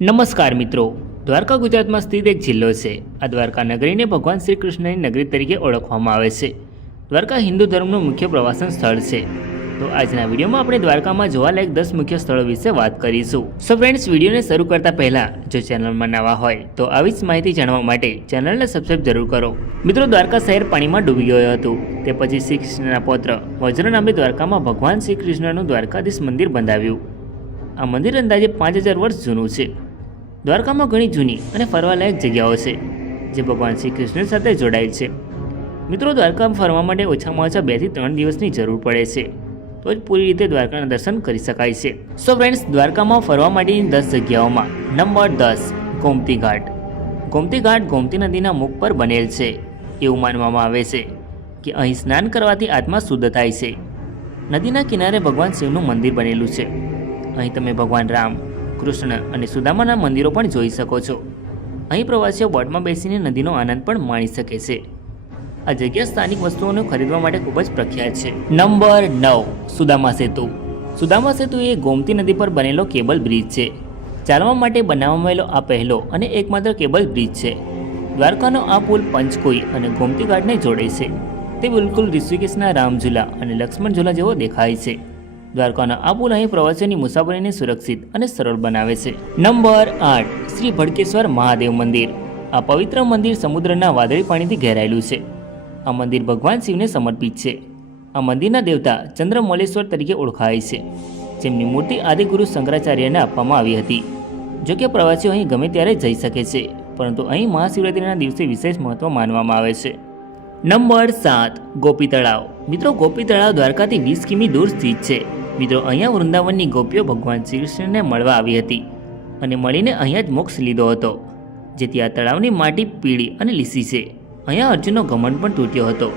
નમસ્કાર મિત્રો, દ્વારકા ગુજરાતમાં સ્થિત એક જિલ્લો છે. આ દ્વારકા નગરીને ભગવાન શ્રી કૃષ્ણની નગરી તરીકે ઓળખવામાં આવે છે. દ્વારકા હિન્દુ ધર્મનું મુખ્ય પ્રવાસન સ્થળ છે. તો આજના વિડીયોમાં આપણે દ્વારકામાં જોવાલાયક 10 મુખ્ય સ્થળો વિશે વાત કરીશું. સો ફ્રેન્ડ્સ, વિડીયોને શરૂ કરતા પહેલા જો ચેનલમાં નવા હોય તો આવી જ માહિતી જાણવા માટે ચેનલને સબસ્ક્રાઇબ જરૂર કરો. મિત્રો, દ્વારકા શહેર પાણીમાં ડૂબી ગયું હતું. તે પછી શ્રી કૃષ્ણના પૌત્ર વજ્ર નામે દ્વારકામાં ભગવાન શ્રી કૃષ્ણનું દ્વારકાધીશ મંદિર બંધાવ્યું. આ મંદિર અંદાજે 5000 વર્ષ જૂનું છે. દ્વારકામાં ઘણી જૂની અને ફરવાલાયક જગ્યાઓ છે જે ભગવાન શ્રી કૃષ્ણ સાથે જોડાયેલ છે. મિત્રો, દ્વારકામાં ફરવા માટે ઓછામાં ઓછા 2 થી 3 દિવસની જરૂર પડે છે, તો જ પૂરી રીતે દ્વારકાના દર્શન કરી શકાય છે. સો ફ્રેન્ડ્સ, દ્વારકામાં ફરવા માટેની 10 જગ્યાઓમાં નંબર 10 ગોમતી ઘાટ. ગોમતી ઘાટ ગોમતી નદીના મુખ પર બનેલ છે. એવું માનવામાં આવે છે કે અહીં સ્નાન કરવાથી આત્મા શુદ્ધ થાય છે. નદીના કિનારે ભગવાન શિવનું મંદિર બનેલું છે. અહીં તમે ભગવાન રામ, કૃષ્ણ અને સુદામાના મંદિરો પણ જોઈ શકો છો. અહીં પ્રવાસીઓ બોટમાં બેસીને નદીનો આનંદ પણ માણી શકે છે. આ જગ્યા સ્થાનિક વસ્તુઓને ખરીદવા માટે ખૂબ જ પ્રખ્યાત છે. નંબર 9 સુદામા સેતુ. સુદામા સેતુ એ ગોમતી નદી પર બનેલો કેબલ બ્રિજ છે. ચાલવા માટે બનાવવામાં આવેલો આ પહેલો અને એકમાત્ર કેબલ બ્રિજ છે. દ્વારકાનો આ પુલ પંચકોઈ અને ગોમતી ઘાટને જોડે છે. તે બિલકુલ ઋષિકેશના રામઝુલા અને લક્ષ્મણ ઝુલા જેવો દેખાય છે. દ્વારકાનો આ પુલ અહીં પ્રવાસીઓની મુસાફરીને સુરક્ષિત અને સરળ બનાવે છે. નંબર 8 શ્રી ભડકેશ્વર મહાદેવ મંદિર. આ પવિત્ર મંદિર સમુદ્રના વાદળી પાણીથી ઘેરાયેલું છે. આ મંદિર ભગવાન શિવને સમર્પિત છે. આ મંદિરના દેવતા ચંદ્રમૌલેશ્વર તરીકે ઓળખાય છે, જેમની મૂર્તિ આદિગુરુ શંકરાચાર્યને આપવામાં આવી હતી. જોકે પ્રવાસીઓ અહીં ગમે ત્યારે જઈ શકે છે, પરંતુ અહીં મહાશિવરાત્રિના દિવસે વિશેષ મહત્વ માનવામાં આવે છે. નંબર 7 ગોપી તળાવ. મિત્રો, ગોપી તળાવ દ્વારકાથી 20 કિમી દૂર સ્થિત છે. મિત્રો, અહીંયા વૃંદાવનની ગોપીઓ ભગવાન શ્રી કૃષ્ણને મળવા આવી હતી અને મળીને અહીંયા જ મોક્ષ લીધો હતો. જેથી આ તળાવની માટી પીળી અને લીસી છે. અહીંયા અર્જુનનો ઘમંડ પણ તૂટ્યો હતો.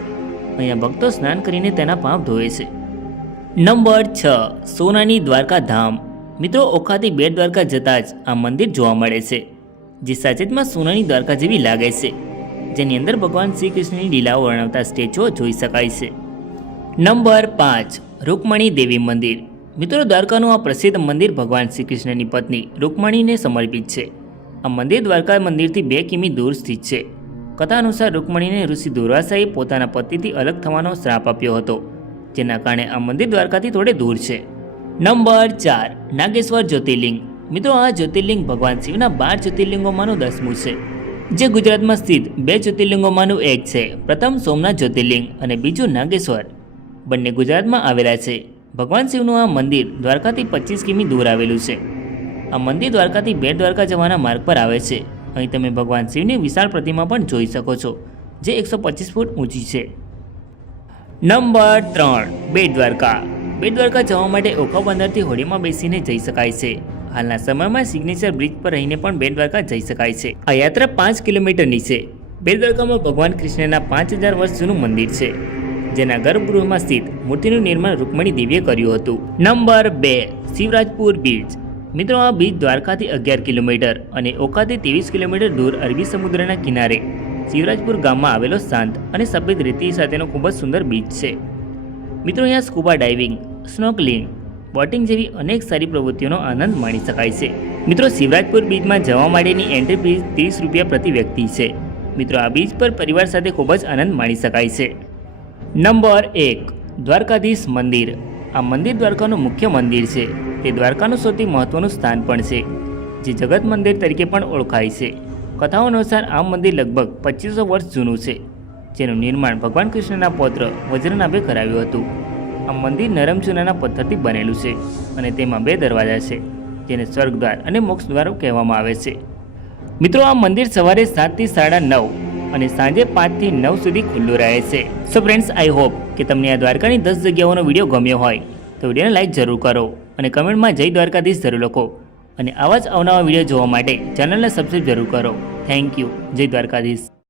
અહીંયા ભક્તો સ્નાન કરીને તેના પાપ ધોવે છે. નંબર 6 સોનાની દ્વારકા ધામ. મિત્રો, ઓખાથી બેટ દ્વારકા જતા જ આ મંદિર જોવા મળે છે, જે સાચેતમાં સોનાની દ્વારકા જેવી લાગે છે, જેની અંદર ભગવાન શ્રી કૃષ્ણની લીલાઓ વર્ણવતા સ્ટેચ્યુઓ જોઈ શકાય છે. નંબર 5 રૂકમણી દેવી મંદિર. મિત્રો, દ્વારકાનું આ પ્રસિદ્ધ મંદિર ભગવાન શ્રી કૃષ્ણની પત્ની રૂકમણીને સમર્પિત છે. આ મંદિર દ્વારકા મંદિરથી 2 કિમી દૂર સ્થિત છે. કથા અનુસાર રૂકમણીને ઋષિ દુર્વાસાએ પોતાના પતિથી અલગ થવાનો શ્રાપ આપ્યો હતો, જેના કારણે આ મંદિર દ્વારકાથી થોડે દૂર છે. નંબર 4 નાગેશ્વર જ્યોતિર્લિંગ. મિત્રો, આ જ્યોતિર્લિંગ ભગવાન શિવના 12 જ્યોતિર્લિંગોમાંનું 10મું છે, જે ગુજરાતમાં સ્થિત 2 જ્યોતિર્લિંગોમાંનું એક છે. પ્રથમ સોમનાથ જ્યોતિર્લિંગ અને બીજું નાગેશ્વર, બંને ગુજરાતમાં આવેલા છે. ભગવાન શિવનું આ મંદિર દ્વારકાથી 25 કિમી દૂર આવેલું છે. આ મંદિર દ્વારકાથી બેટ દ્વારકા જવાના માર્ગ પર આવે છે. અહીં તમે ભગવાન શિવની વિશાળ પ્રતિમા પણ જોઈ શકો છો, જે 125 ફૂટ ઊંચી છે. નંબર 3 બેટ દ્વારકા. બેટ દ્વારકા જવા માટે ઓખા બંદરથી હોડીમાં બેસીને જઈ શકાય છે. હાલના સમયમાં સિગ્નેચર બ્રિજ પર રહીને પણ બેટ દ્વારકા જઈ શકાય છે. આ યાત્રા 5 કિલોમીટરની છે. બેટ દ્વારકામાં ભગવાન કૃષ્ણના 5000 વર્ષ જૂનું મંદિર છે, જેના ગર્ભગૃહમાં સ્થિત મૂર્તિનું નિર્માણ રૂકમણી દેવીએ કર્યું હતું. Number 2 Shivrajpur beach. મિત્રો, આ બીચ દ્વારકાથી 11 કિલોમીટર અને ઓખાથી 23 કિલોમીટર દૂર અરબી સમુદ્રના કિનારે શિવરાજપુર ગામમાં આવેલો શાંત અને સફેદ રેતી સાથેનો ખૂબ જ સુંદર બીચ છે. મિત્રો, અહીંયા સ્કૂબા ડાઇવિંગ, સ્નોર્કલિંગ, બોટિંગ જેવી અનેક સારી પ્રવૃત્તિઓનો આનંદ માણી શકાય છે. મિત્રો, શિવરાજપુર બીચમાં જવા માટેની એન્ટ્રી ફીસ 30 રૂપિયા પ્રતિ વ્યક્તિ છે. મિત્રો, આ બીચ પર પરિવાર સાથે ખૂબ જ આનંદ માણી શકાય છે. નંબર 1 દ્વારકાધીશ મંદિર. આ મંદિર દ્વારકાનું મુખ્ય મંદિર છે. તે દ્વારકાનું સૌથી મહત્વનું સ્થાન પણ છે, જે જગત મંદિર તરીકે પણ ઓળખાય છે. કથાઓ અનુસાર આ મંદિર લગભગ 2500 વર્ષ જૂનું છે, જેનું નિર્માણ ભગવાન કૃષ્ણના પૌત્ર વજ્રનાભે કરાવ્યું હતું. આ મંદિર નરમ ચૂનાના પથ્થરથી બનેલું છે અને તેમાં 2 દરવાજા છે, જેને સ્વર્ગદ્વાર અને મોક્ષ દ્વાર કહેવામાં આવે છે. મિત્રો, આ મંદિર સવારે 7 થી 9:30 અને સાંજે 5 થી 9 સુધી ખુલ્લું રહે છે. સો ફ્રેન્ડ્સ, આઈ હોપ કે તમને આ દ્વારકાની 10 જગ્યાઓનો વિડીયો ગમ્યો હોય તો વિડીયોને લાઈક જરૂર કરો અને કમેન્ટમાં જય દ્વારકાધીશ જરૂર લખો. અને આવા જ અવનવા વિડીયો જોવા માટે ચેનલને સબસ્ક્રાઈબ જરૂર કરો. Thank you. જય દ્વારકાધીશ.